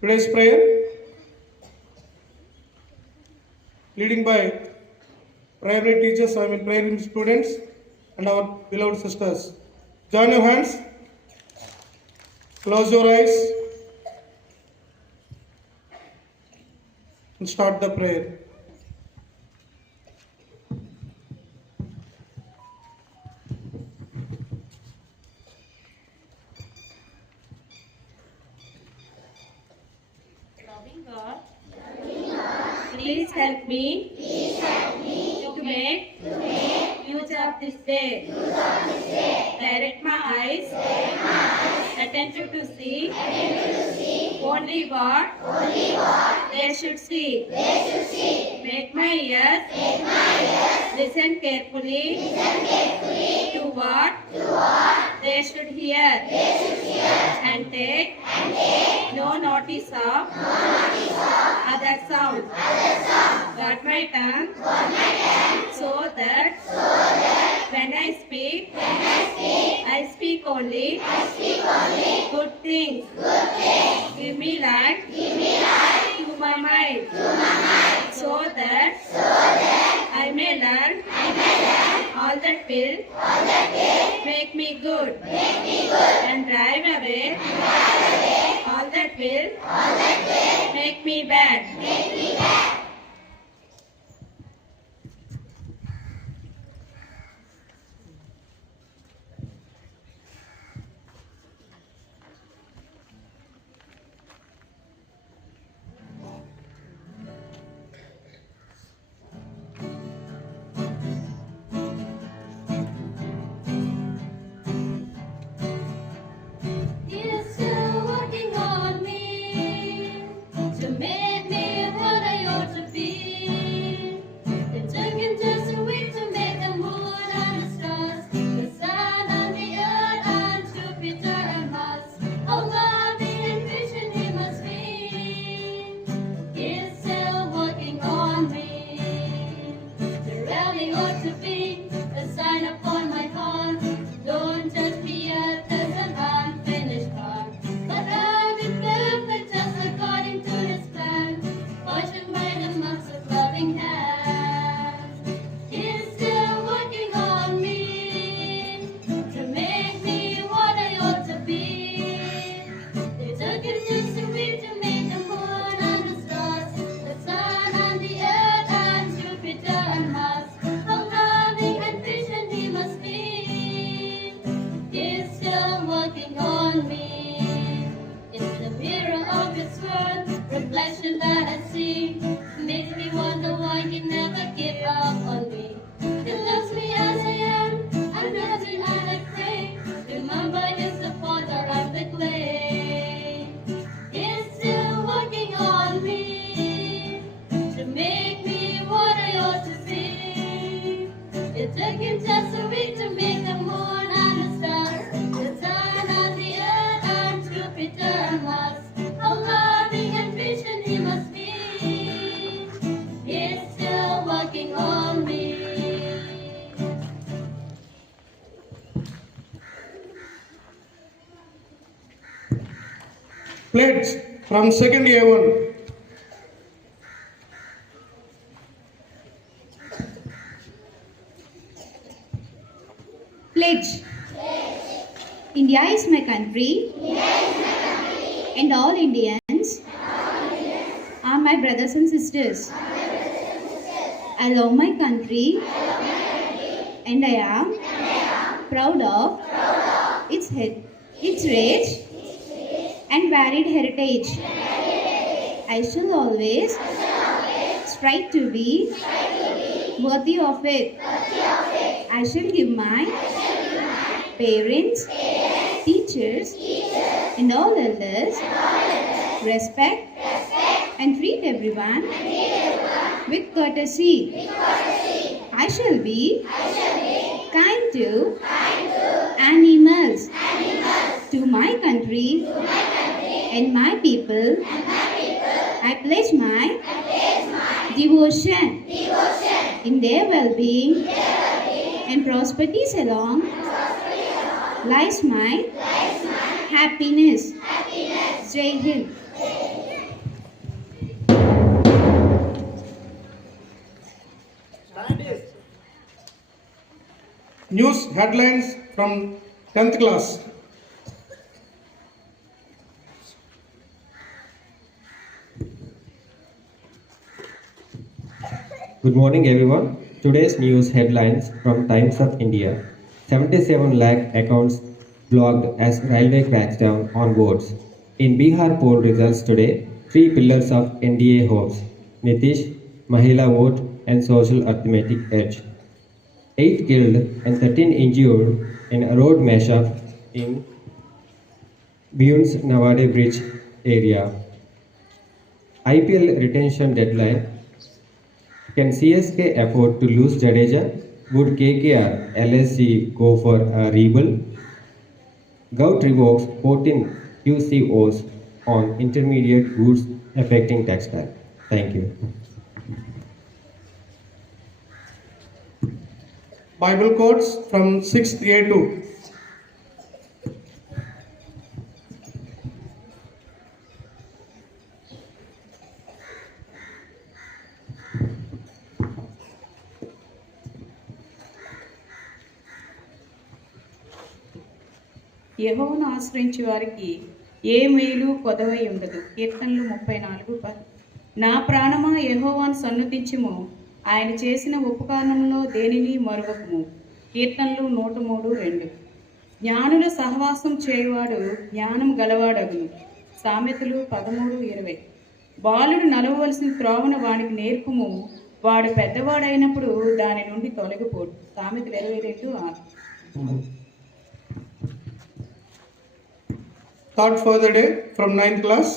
Today's prayer, leading by primary teachers, primary students, and our beloved sisters. Join your hands, close your eyes, and start the prayer. Loving God, please help me to make use of this day. Direct my eyes, attentive to see only what they should see. Make my ears listen carefully to what they should hear and take no notice of other sounds. Got my tongue so that when I speak, I speak only good things. Give me light to my mind so that I may learn all that will make me good and drive away all that will make me bad. It's still working on me to make me what I ought to be. It took him just a week to make the moon and the stars, the sun and the earth and Jupiter and Mars. How loving and patient he must be. He's still working on me. There really ought to be a sign upon my heart. Don't judge me yet as an unfinished part, but I'll be perfect just according to His plan, portioned by the marks of loving hand. He's still working on me to make me what I ought to be. It took Him just a week to make the moon and the stars, the sun and the earth and Jupiter and Mars. How loving and patient He must be. He's still working on me. In the mirror of His word, reflection that I see makes me wonder why He never gave up on me. He loves me as I am, and loves me and I pray. Remember He's the potter of the clay. He's still working on me to make me what I ought to be. It took Him just a week to make the moon and the stars, the sun and the earth and Jupiter and Mars. How loving and patient He must be. He's still working on me. Pledge from 2nd A1. Pledge. India is my country. And all Indians are my brothers and sisters. I love my country. And I am proud of its rich and varied heritage. I shall always strive to be worthy of it. I shall give my parents, teachers, and all elders respect and treat everyone with courtesy. I shall be kind to animals, to my country and my people. I pledge my devotion in their well-being and prosperities along lies my happiness. Jai Hind. News headlines from 10th class. Good morning, everyone. Today's news headlines from Times of India. 77 lakh accounts blocked as railway cracks down on votes. In Bihar poll results today, three pillars of NDA hopes: Nitish, Mahila vote, and social arithmetic edge. 8 killed and 13 injured in a road mashup in Bhuns Navade Bridge area. IPL retention deadline. Can CSK afford to lose Jadeja? Would KKR LSG go for a rebuild? Gout revokes 14 QCOs on intermediate goods affecting textile. Thank you. Bible quotes from 6th A2. యెహోవాను ఆశ్రయించు వారికి ఏ మేలు కొదవై ఉండదు. కీర్తనలు 34:10. నా ప్రాణమా యెహోవాను సన్నుతించుము, ఆయన చేసిన ఉపకారములో దేనిని మరువకుము. కీర్తనలు 103:2. జ్ఞానుల సహవాసం చేయువాడు జ్ఞానం గలవాడగును. సామెతలు 13:20. బాలుడు నడవవలసిన త్రోవను వానికి నేర్పుము, వాడు పెద్దవాడైనప్పుడు దాని నుండి తొలగిపోడు. సామెతలు 22:6. Thought for the day from 9th class.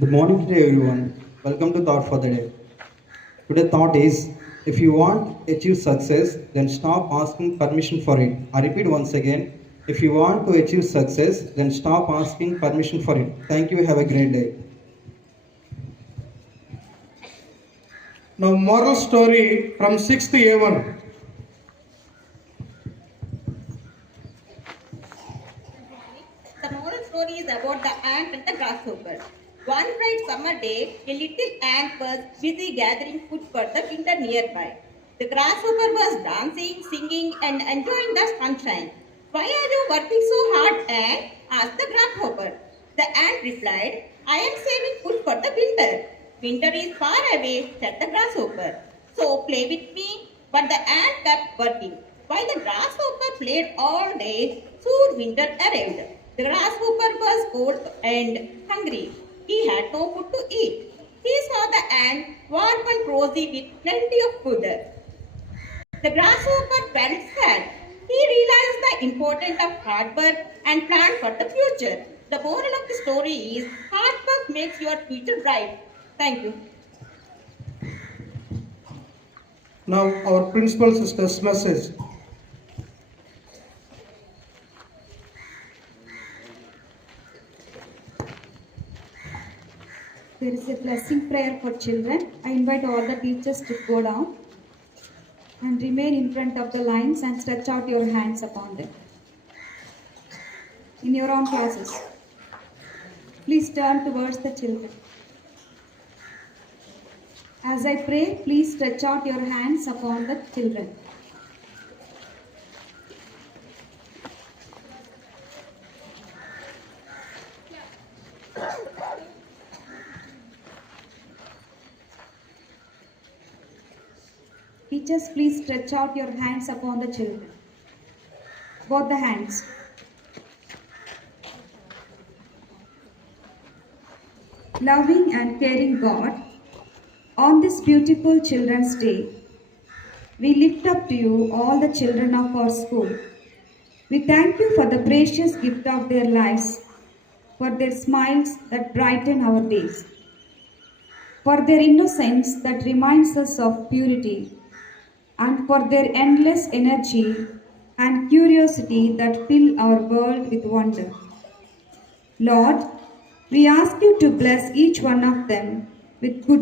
Good morning to everyone. Welcome to Thought for the Day. Today's thought is, if you want to achieve success, then stop asking permission for it. I repeat once again, if you want to achieve success, then stop asking permission for it. Thank you. Have a great day. Now moral story from 6th A1. The moral story is about the ant and the grasshopper. One bright summer day, a little ant was busy gathering food for the winter nearby. The grasshopper was dancing, singing, and enjoying the sunshine. "Why are you working so hard, ant?" asked the grasshopper. The ant replied, "I am saving food for the winter." "Winter is far away," said the grasshopper. "So play with me." But the ant kept working. While the grasshopper played all day, soon winter arrived. The grasshopper was cold and hungry. He had no food to eat. He saw the ant warm and cozy with plenty of food. The grasshopper felt sad. He realized the importance of hard work and planned for the future. The moral of the story is, hard work makes your future bright. Thank you. Now our principal sister's message. There is a blessing prayer for children. I invite all the teachers to go down and remain in front of the lines and stretch out your hands upon them. In your own classes, please turn towards the children. As I pray, please stretch out your hands upon the children. Teachers, please stretch out your hands upon the children. Both the hands. Loving and caring God, on this beautiful Children's Day, we lift up to you all the children of our school. We thank you for the precious gift of their lives, for their smiles that brighten our days, for their innocence that reminds us of purity, and for their endless energy and curiosity that fill our world with wonder. Lord, we ask you to bless each one of them with good